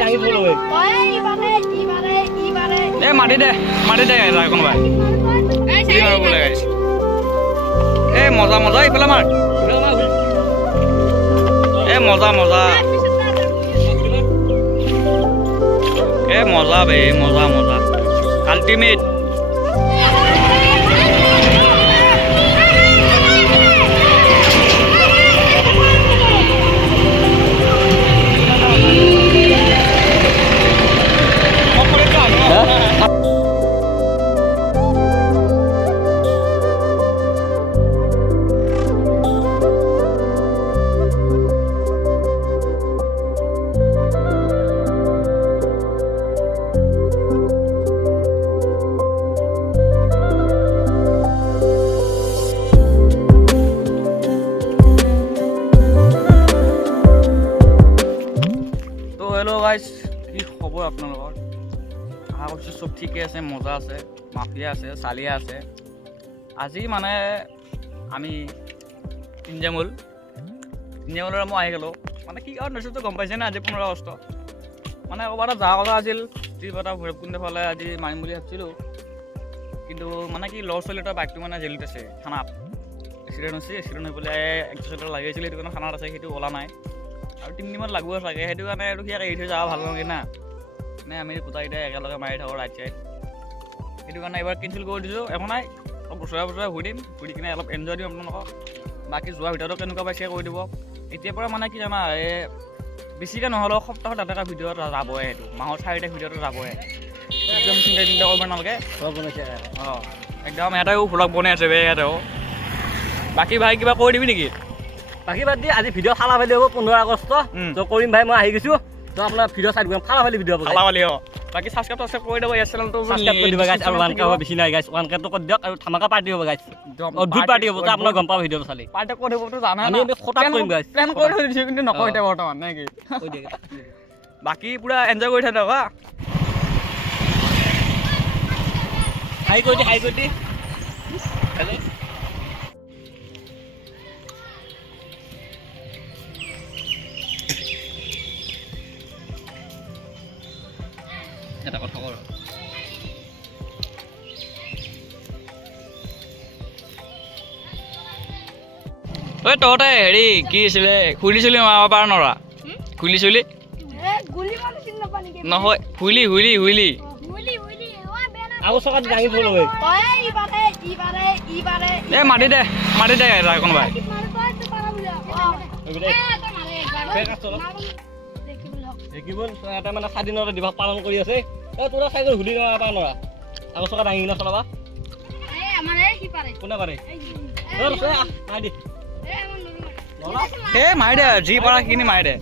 দাঙি থলো এ মাটি দে কোনোবাই গুলি মাৰিব বোলে গাইছ এ মজা মজা ইফালে মাৰ এ মজা মজা এ মজা বে মজা মজা আল্টিমেট হেল্ল' গাইজ কি খবৰ আপোনালোকৰ আশা কৰিছোঁ চব ঠিকে আছে মজা আছে মাফিয়া আছে চালিয়া আছে আজি মানে আমি তিনিজামুলৰ মই আহি গ'লোঁ মানে কি কাৰণ হৈছেতো গম পাইছে না আজি 15 আগষ্ট মানে ক'ৰবাত এটা যোৱা কথা আছিল ট্ৰিপ এটা ভৈৰৱকুণ্ড ফালে আজি মাৰিম বুলি ভাবিছিলোঁ কিন্তু মানে কি ল'ৰা ছোৱালী এটা বাইকটো মানে জেলত আছে থানাত এক্সিডেণ্ট হৈ পেলাই এক্সিডেণ্ট লাগি আছিলে সেইটো কাৰণে থানাত আছে সেইটো ওলা নাই আৰু 3 দিনমান লাগিব চাগে সেইটো কাৰণে আৰু সিয়াক এৰি থৈ যাওঁ ভাল নালাগে না মানে আমি গোটাইকেইটাই একেলগে মাৰি থাকোঁ ৰাইট চাইড সেইটো কাৰণে এবাৰ কেঞ্চেল কৰি দিছোঁ একো নাই বছৰে ঘূৰি দিম ঘূৰি কিনে অলপ এনজয় দিম আপোনালোকক বাকী যোৱাৰ ভিতৰতো কেনেকুৱা পাইছে কৰি দিব এতিয়াৰ পৰা মানে কি জানা এই বেছিকৈ নহ'লেও সপ্তাহত এটা ভিডিঅ'ত যাবই সেইটো মাহৰ 4টা ভিডিঅ'টো যাবই একদম চিন্তা কৰিব নালাগে অঁ একদম ইয়াতেও ভ্লগ বনাই আছে বে ইয়াতেও বাকী ভাই কিবা কৰি দিবি নেকি বাকী বাদ দি আজি ভিডিঅ' ফালা ফালি হ'ব 15 আগষ্ট তো কৰিম ভাই মই আহি গৈছোঁ তো আপোনাৰ ভিডিঅ' চাই দিম ফালা ফালি ভিডিঅ' হ'ব ফালা ফালি বাকী ছাবস্ক্ৰাইব কৰি দিব ইয়াৰ চেনেলটো ছাবস্ক্ৰাইব কৰি দিব গাইছ আৰু 1K হ'ব বেছি নাই গাইছ 1K টো কৰি দিয়ক আৰু ধামাকা পাৰ্টি হ'ব গাইছ অদ্ভুত পাৰ্টি হ'ব তো আপোনাক গম পাব ভিডিঅ'টো চালি পাৰ্টি ক'ত হ'বতো জানা আমি খটা কৰিম গাইছ প্লেন কৰি থৈ দিছোঁ কিন্তু নকওঁ এতিয়া বৰ্তমান নে কি বাকী পুৰা এনজয় কৰি থাকক হাই কৰি দি হেল্ল' এটা কথা কওঁ ঐ তহঁতে হেৰি কি আছিলে খুলিছিলি মাৰিব পাৰ নৰা খুলিছিলি নহয় হুইলি আৰু চকাত দাঙি থলো এ মাটি দে কোনোবাই এটা মানে স্বাধীনতা দিৱস পালন কৰি আছে তোৰা চাইকেল ঘূৰি নাপাৰা নৰা আকৌ চকা দাঙি কিনে চলাবা কোনে পাৰে মাৰি দে যি পাৰা সেইখিনি মাৰি দে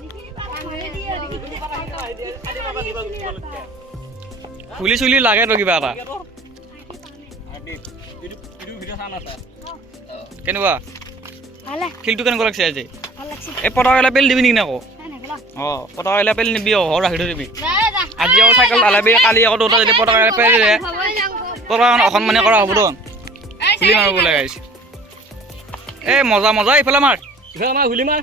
খুলি লাগে তো কিবা এটা কেনেকুৱা ফিল্ডটো কেনেকুৱা লাগছে আজি এই পতাকা এলা পেল দিবি নেকি আকৌ অঁ পতাকা এলা পেল নিবি ঘৰ ৰাখি থৈ দিবি আজি আকৌ চাইকেল আলাবি কালি আকৌ দুটা যদি পতাকা এলা পেল দিয়ে তোৰ কাৰণে অসন্মানীয় কৰা হ'ব তো খুলি মাৰিব বোলে গাইছ এই মজা মজা ইফালে মাৰ হুলি মাৰ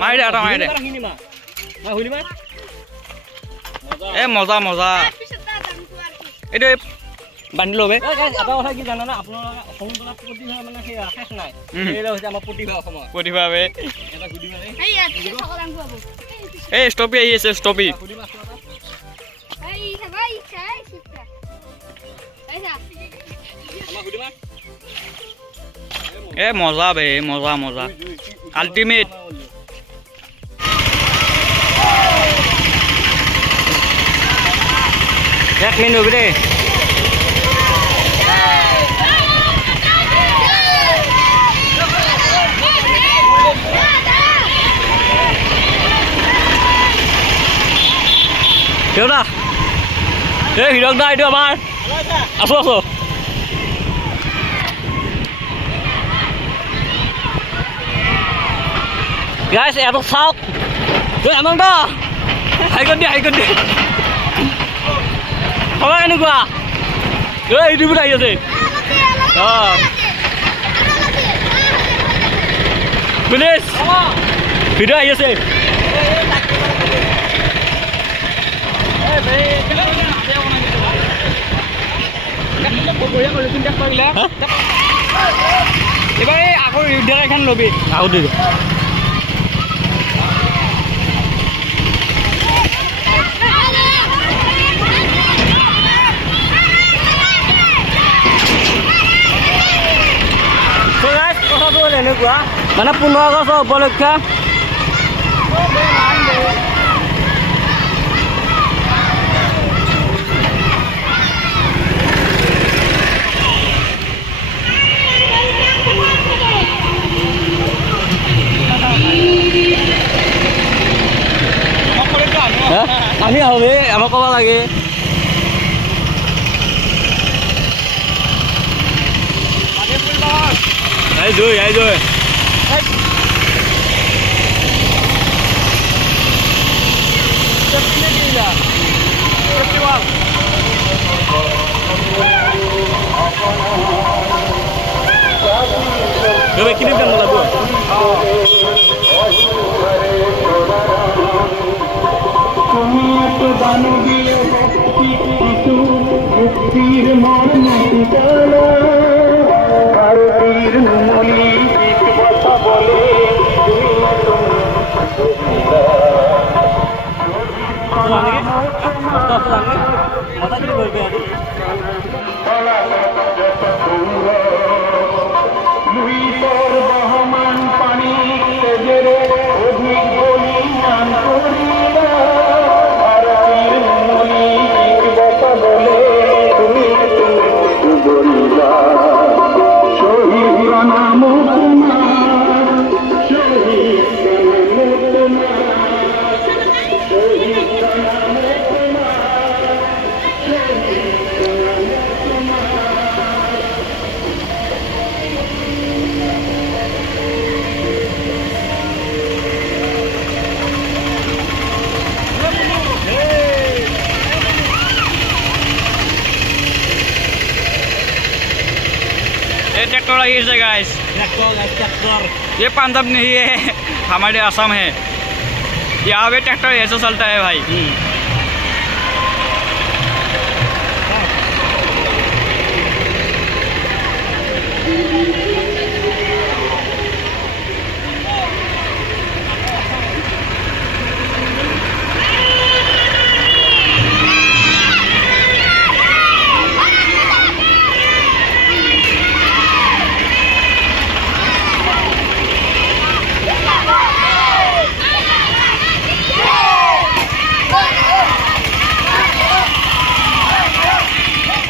মাৰি দে এটা মাৰি দে এ মজা মজা এইটো বান্ধি ল'বে এটা কথা কি জানানে আপোনালোকে অসমত প্ৰতিভা মানে সেই শেষ নাই এইটো হৈছে আমাৰ প্ৰতিভা অসমৰ প্ৰতিভা বে এটা গুডি মাৰি এই ষ্টপি আহি আছে ষ্টপি এ মজা বে মজা মজা আল্টিমেট এক মিনিট ৰবি দেই দেউতা এই হিৰক দা এইটো আমাৰ আছো গাইছ এটো চাওক আনন্দ হাই কৰি দি খবৰ কেনেকুৱা ইউটিউবত আহি আছে অঁ প্লিজ ভিডিঅ' আহি আছে ট্ৰেক্টৰগিলা এইবাৰ এই আকৌ ৰিউডাৰ এখন ল'বি আকৌ দি কথাটো হ'ল এনেকুৱা মানে 15 আগষ্ট উপলক্ষে আমি আহোঁ আমাক ক'ব লাগে আই জয় কিনি দাম লাগব তুমি এত দানবীয় ভক্তি কিছু ভক্তির মন ঠিকানা ভারতীর মলি গীত কথা বলে লুইতর বহমান পানি তেজেরে অধিক বলি নাম করিলা ভারতীর মলি গীত কথা বলে তুমি বলিলা শহীদ নাম তোমার শহীদ ट्रैक्टर आई है गाइस ये पंजाब नहीं है हमारे असम है यहाँ पे ट्रैक्टर ऐसा चलता है भाई